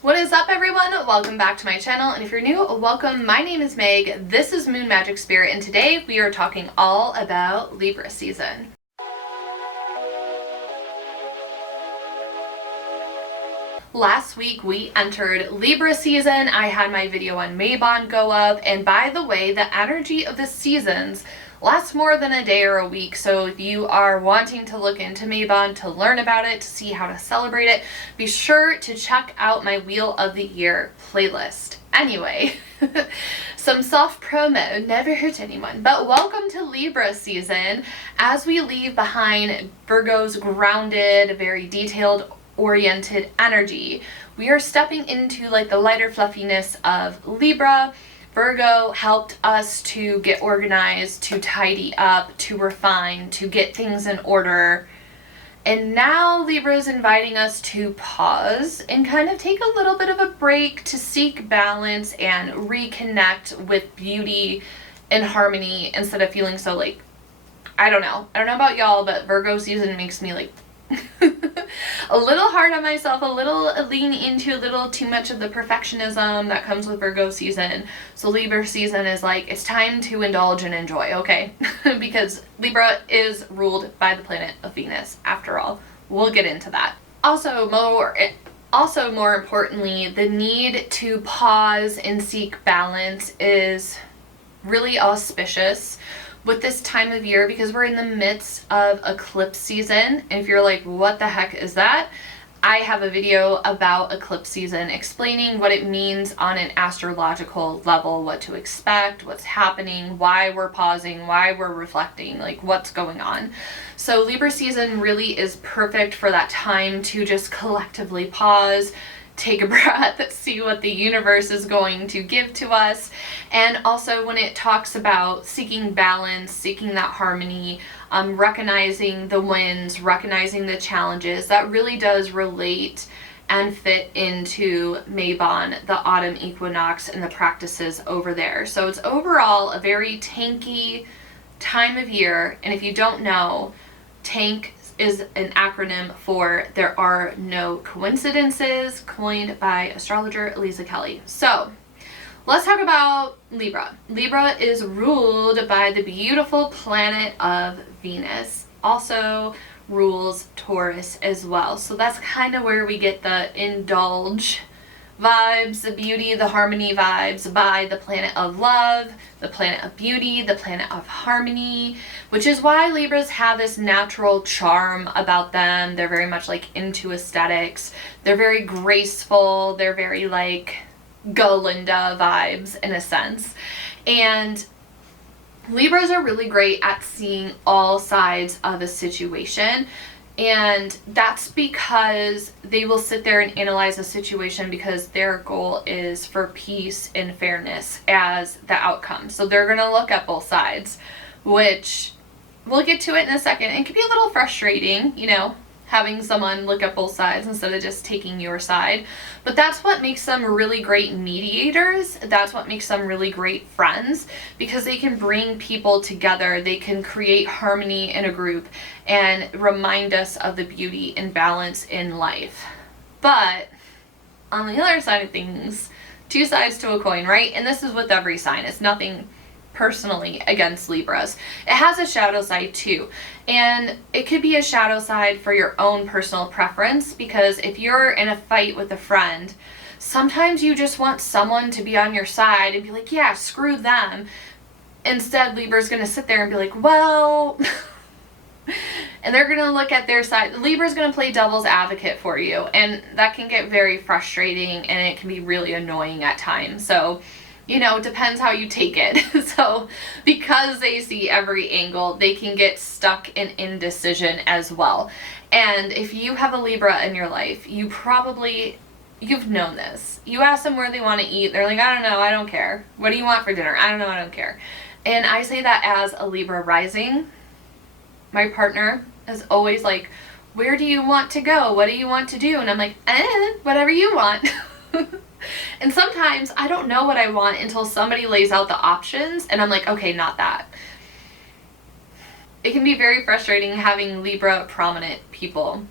What is up, everyone? Welcome back to my channel, and if you're new, welcome. My name is Meg, this is Moon Magic Spirit, and today we are talking all about Libra season. Last week we entered Libra season. I had my video on Mabon go up, and by the way, the energy of the seasons lasts more than a day or a week, so if you are wanting to look into Mabon, to learn about it, to see how to celebrate it, be sure to check out my Wheel of the Year playlist. Anyway, some soft promo never hurt anyone, but welcome to Libra season. As we leave behind Virgo's grounded, very detailed oriented energy, we are stepping into like the lighter fluffiness of Libra. Virgo helped us to get organized, to tidy up, to refine, to get things in order. And now Libra is inviting us to pause and kind of take a little bit of a break to seek balance and reconnect with beauty and harmony instead of feeling so like, I don't know about y'all, but Virgo season makes me like a little hard on myself, a little lean into a little too much of the perfectionism that comes with Virgo season. So Libra season is like, it's time to indulge and enjoy, okay? Because Libra is ruled by the planet of Venus, after all. We'll get into that. Also more importantly, the need to pause and seek balance is really auspicious with this time of year because we're in the midst of eclipse season. And if you're like, what the heck is that? I have a video about eclipse season explaining what it means on an astrological level, what to expect, what's happening, why we're pausing, why we're reflecting, like what's going on. So Libra season really is perfect for that time to just collectively pause, take a breath, see what the universe is going to give to us. And also when it talks about seeking balance, seeking that harmony, recognizing the wins, recognizing the challenges, that really does relate and fit into Mabon, the autumn equinox, and the practices over there. So it's overall a very tanky time of year. And if you don't know, tank is an acronym for there are no coincidences, coined by astrologer Lisa Kelly. So let's talk about Libra. Libra is ruled by the beautiful planet of Venus, also rules Taurus as well. So that's kind of where we get the indulge vibes, the beauty, the harmony vibes by the planet of love, the planet of beauty, the planet of harmony, which is why Libras have this natural charm about them. They're very much like into aesthetics. They're very graceful. They're very like Galinda vibes in a sense. And Libras are really great at seeing all sides of a situation. And that's because they will sit there and analyze a situation because their goal is for peace and fairness as the outcome. So they're going to look at both sides, which we'll get to it in a second. It can be a little frustrating, you know, having someone look at both sides instead of just taking your side. But that's what makes them really great mediators. That's what makes them really great friends, because they can bring people together. They can create harmony in a group and remind us of the beauty and balance in life. But on the other side of things, two sides to a coin, right? And this is with every sign. It's nothing personally against Libras. It has a shadow side too. And it could be a shadow side for your own personal preference, because if you're in a fight with a friend, sometimes you just want someone to be on your side and be like, yeah, screw them. Instead, Libra's going to sit there and be like, well, and they're going to look at their side. Libra's going to play devil's advocate for you. And that can get very frustrating and it can be really annoying at times. So, you know, it depends how you take it. So because they see every angle, they can get stuck in indecision as well. And if you have a Libra in your life, you've known this. You ask them where they want to eat. They're like, I don't know. I don't care. What do you want for dinner? I don't know. I don't care. And I say that as a Libra rising. My partner is always like, where do you want to go? What do you want to do? And I'm like, whatever you want. And sometimes I don't know what I want until somebody lays out the options and I'm like, okay, not that. It can be very frustrating having Libra prominent people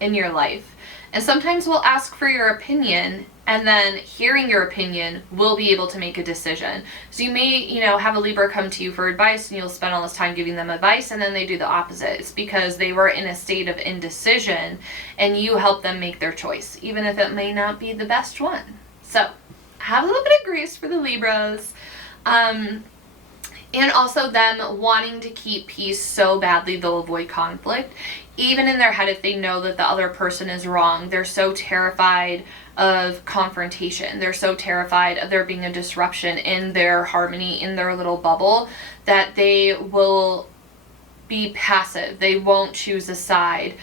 in your life. And sometimes we'll ask for your opinion, and then hearing your opinion, we'll be able to make a decision. So you may, you know, have a Libra come to you for advice, and you'll spend all this time giving them advice, and then they do the opposite. It's because they were in a state of indecision, and you help them make their choice, even if it may not be the best one. So have a little bit of grace for the Libras. And also them wanting to keep peace so badly they'll avoid conflict. Even in their head, if they know that the other person is wrong, they're so terrified of confrontation. They're so terrified of there being a disruption in their harmony, in their little bubble, that they will be passive. They won't choose a side.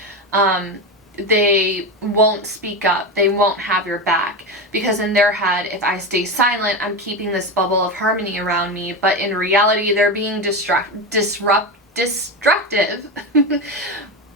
They won't speak up. They won't have your back, because in their head, if I stay silent, I'm keeping this bubble of harmony around me, but in reality, they're being destructive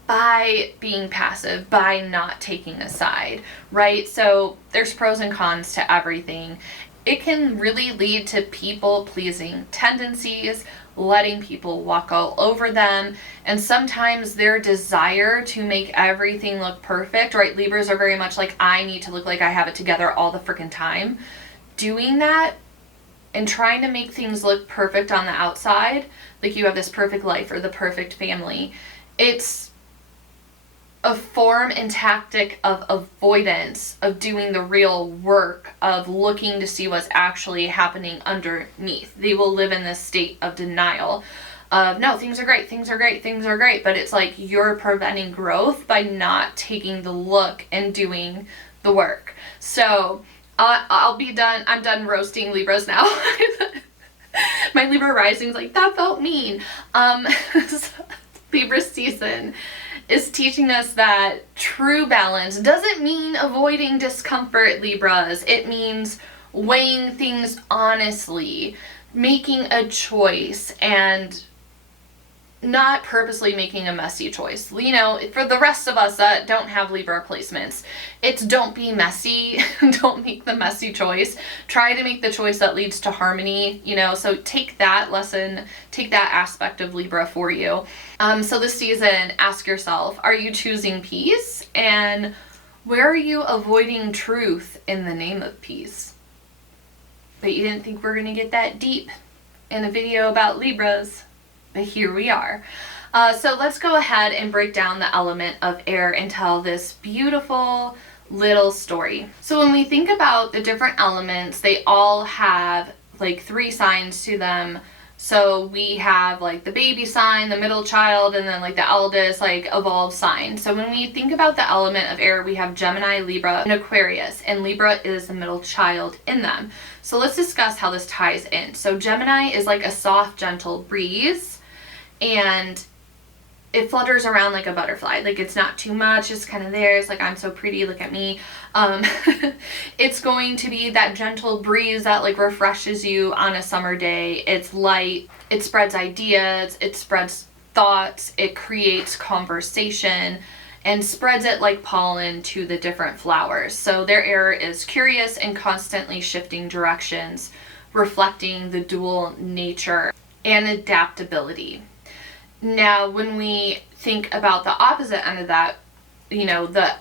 by being passive, by not taking a side, right? So there's pros and cons to everything. It can really lead to people-pleasing tendencies, letting people walk all over them, and sometimes their desire to make everything look perfect, right? Libras are very much like, I need to look like I have it together all the freaking time. Doing that and trying to make things look perfect on the outside, like you have this perfect life or the perfect family, it's a form and tactic of avoidance of doing the real work, of looking to see what's actually happening underneath. They will live in this state of denial of, no, things are great, things are great, things are great, but it's like you're preventing growth by not taking the look and doing the work. So I'll be done. I'm done roasting Libras now. My Libra rising's like, that felt mean. Libra season is teaching us that true balance doesn't mean avoiding discomfort, Libras. It means weighing things honestly, making a choice, and not purposely making a messy choice. You know, for the rest of us that don't have Libra placements, it's don't be messy. Don't make the messy choice. Try to make the choice that leads to harmony, you know, so take that lesson, take that aspect of Libra for you. So this season, ask yourself, are you choosing peace? And where are you avoiding truth in the name of peace? But you didn't think we're going to get that deep in a video about Libras. But here we are. So let's go ahead and break down the element of air and tell this beautiful little story. So when we think about the different elements, they all have like 3 signs to them. So we have like the baby sign, the middle child, and then like the eldest like evolved sign. So when we think about the element of air, we have Gemini, Libra, and Aquarius, and Libra is the middle child in them. So let's discuss how this ties in. So Gemini is like a soft, gentle breeze, and it flutters around like a butterfly. Like it's not too much, it's kind of there. It's like, I'm so pretty, look at me. It's going to be that gentle breeze that like refreshes you on a summer day. It's light, it spreads ideas, it spreads thoughts, it creates conversation, and spreads it like pollen to the different flowers. So their air is curious and constantly shifting directions, reflecting the dual nature and adaptability. Now, when we think about the opposite end of that, you know, the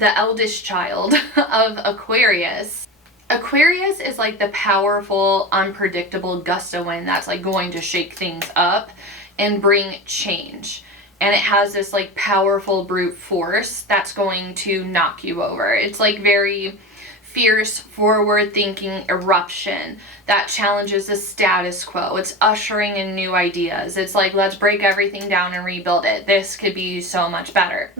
eldest child of Aquarius. Aquarius is like the powerful, unpredictable gust of wind that's like going to shake things up and bring change. And it has this like powerful brute force that's going to knock you over. It's like very fierce, forward-thinking eruption that challenges the status quo. It's ushering in new ideas. It's like, let's break everything down and rebuild it. This could be so much better.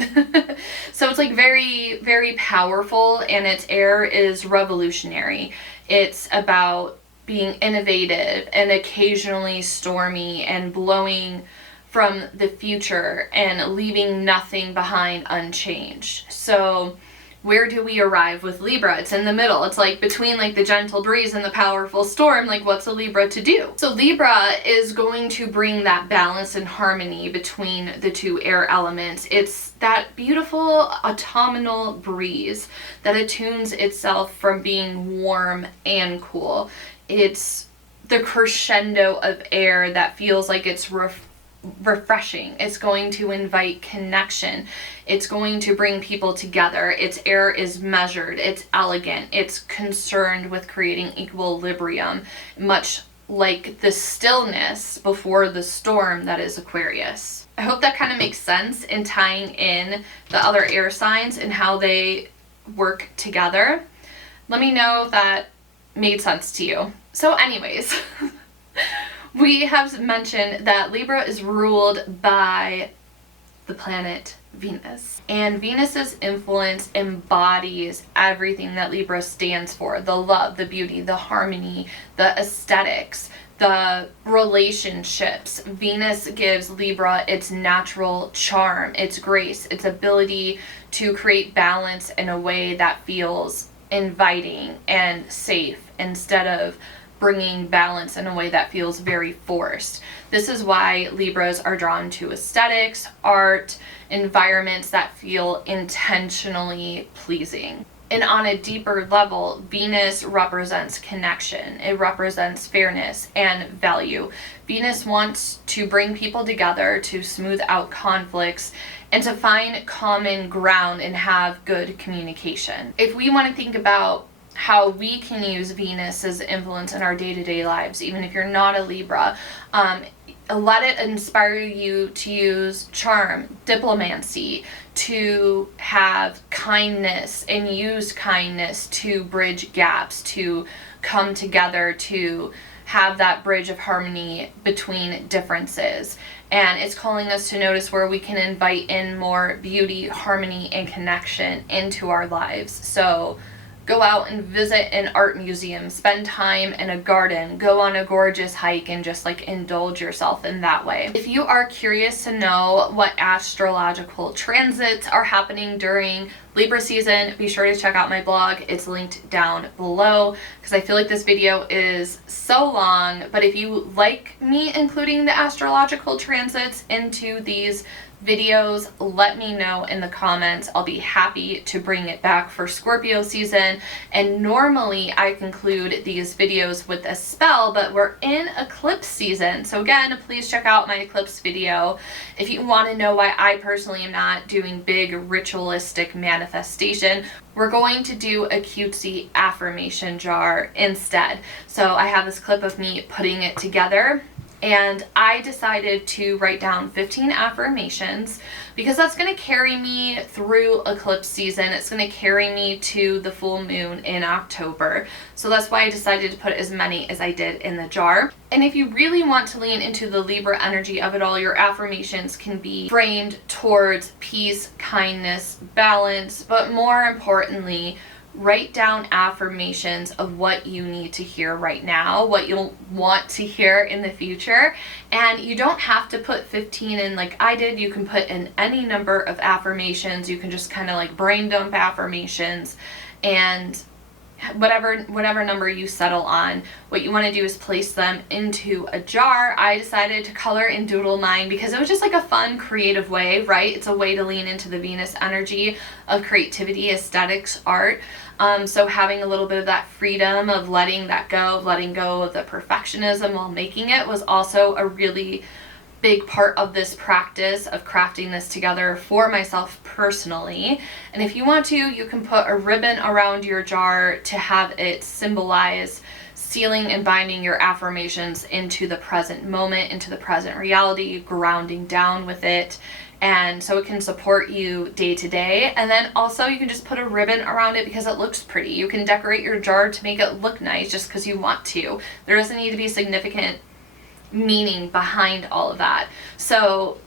So it's like very, very powerful, and its air is revolutionary. It's about being innovative and occasionally stormy and blowing from the future and leaving nothing behind unchanged. So where do we arrive with Libra? It's in the middle. It's like between like the gentle breeze and the powerful storm. Like, what's a Libra to do? So Libra is going to bring that balance and harmony between the 2 air elements. It's that beautiful autumnal breeze that attunes itself from being warm and cool. It's the crescendo of air that feels like it's refreshing. It's going to invite connection. It's going to bring people together. Its air is measured. It's elegant. It's concerned with creating equilibrium, much like the stillness before the storm that is Aquarius. I hope that kind of makes sense in tying in the other air signs and how they work together. Let me know if that made sense to you. So anyways, we have mentioned that Libra is ruled by the planet Venus. And Venus's influence embodies everything that Libra stands for: the love, the beauty, the harmony, the aesthetics, the relationships. Venus gives Libra its natural charm, its grace, its ability to create balance in a way that feels inviting and safe, instead of bringing balance in a way that feels very forced. This is why Libras are drawn to aesthetics, art, environments that feel intentionally pleasing. And on a deeper level, Venus represents connection. It represents fairness and value. Venus wants to bring people together, to smooth out conflicts, and to find common ground and have good communication. If we want to think about how we can use Venus's influence in our day-to-day lives, even if you're not a Libra, let it inspire you to use charm, diplomacy, to have kindness and use kindness to bridge gaps, to come together, to have that bridge of harmony between differences. And it's calling us to notice where we can invite in more beauty, harmony, and connection into our lives. So go out and visit an art museum, spend time in a garden, go on a gorgeous hike, and just like indulge yourself in that way. If you are curious to know what astrological transits are happening during Libra season, be sure to check out my blog. It's linked down below, because I feel like this video is so long. But if you like me including the astrological transits into these videos, let me know in the comments. I'll be happy to bring it back for Scorpio season. And normally I conclude these videos with a spell, but we're in eclipse season. So again, please check out my eclipse video if you want to know why I personally am not doing big ritualistic manifestation. We're going to do a cutesy affirmation jar instead. So I have this clip of me putting it together, and I decided to write down 15 affirmations because that's going to carry me through eclipse season. It's going to carry me to the full moon in October. So that's why I decided to put as many as I did in the jar. And if you really want to lean into the Libra energy of it all, your affirmations can be framed towards peace, kindness, balance, but more importantly, write down affirmations of what you need to hear right now, what you'll want to hear in the future. And you don't have to put 15 in like I did. You can put in any number of affirmations. You can just kind of like brain dump affirmations, and whatever number you settle on, what you want to do is place them into a jar. I decided to color and doodle mine because it was just like a fun, creative way, right? It's a way to lean into the Venus energy of creativity, aesthetics, art. So having a little bit of that freedom of letting that go, of letting go of the perfectionism while making it, was also a really big part of this practice of crafting this together for myself personally. And if you want to, you can put a ribbon around your jar to have it symbolize sealing and binding your affirmations into the present moment, into the present reality, grounding down with it. And so it can support you day to day. And then also you can just put a ribbon around it because it looks pretty. You can decorate your jar to make it look nice just because you want to. There doesn't need to be significant meaning behind all of that. So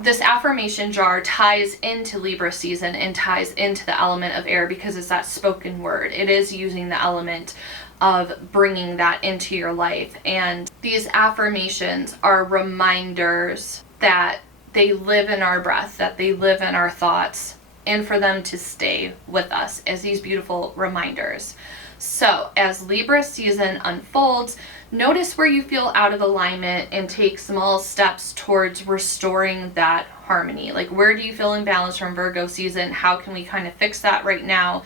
this affirmation jar ties into Libra season and ties into the element of air because it's that spoken word. It is using the element of bringing that into your life. And these affirmations are reminders that they live in our breath, that they live in our thoughts, and for them to stay with us as these beautiful reminders. So as Libra season unfolds, notice where you feel out of alignment and take small steps towards restoring that harmony. Like, where do you feel imbalanced from Virgo season? How can we kind of fix that right now?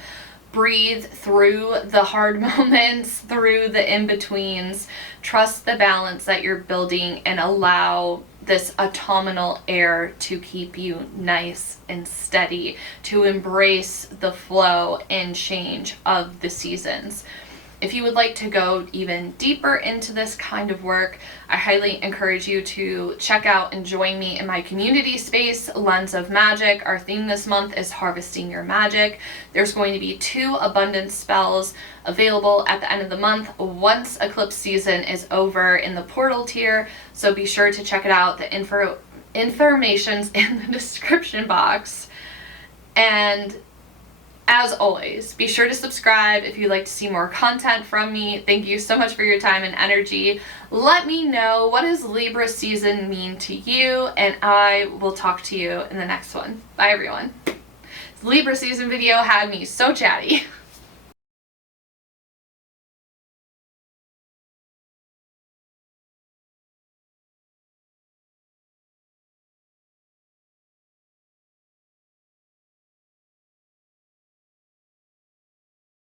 Breathe through the hard moments, through the in-betweens. Trust the balance that you're building and allow this autumnal air to keep you nice and steady, to embrace the flow and change of the seasons. If you would like to go even deeper into this kind of work, I highly encourage you to check out and join me in my community space, Lens of Magic. Our theme this month is Harvesting Your Magic. There's going to be 2 abundance spells available at the end of the month once eclipse season is over in the portal tier, so be sure to check it out. The information's in the description box. And as always, be sure to subscribe if you'd like to see more content from me. Thank you so much for your time and energy. Let me know, what does Libra season mean to you? And I will talk to you in the next one. Bye, everyone. This Libra season video had me so chatty.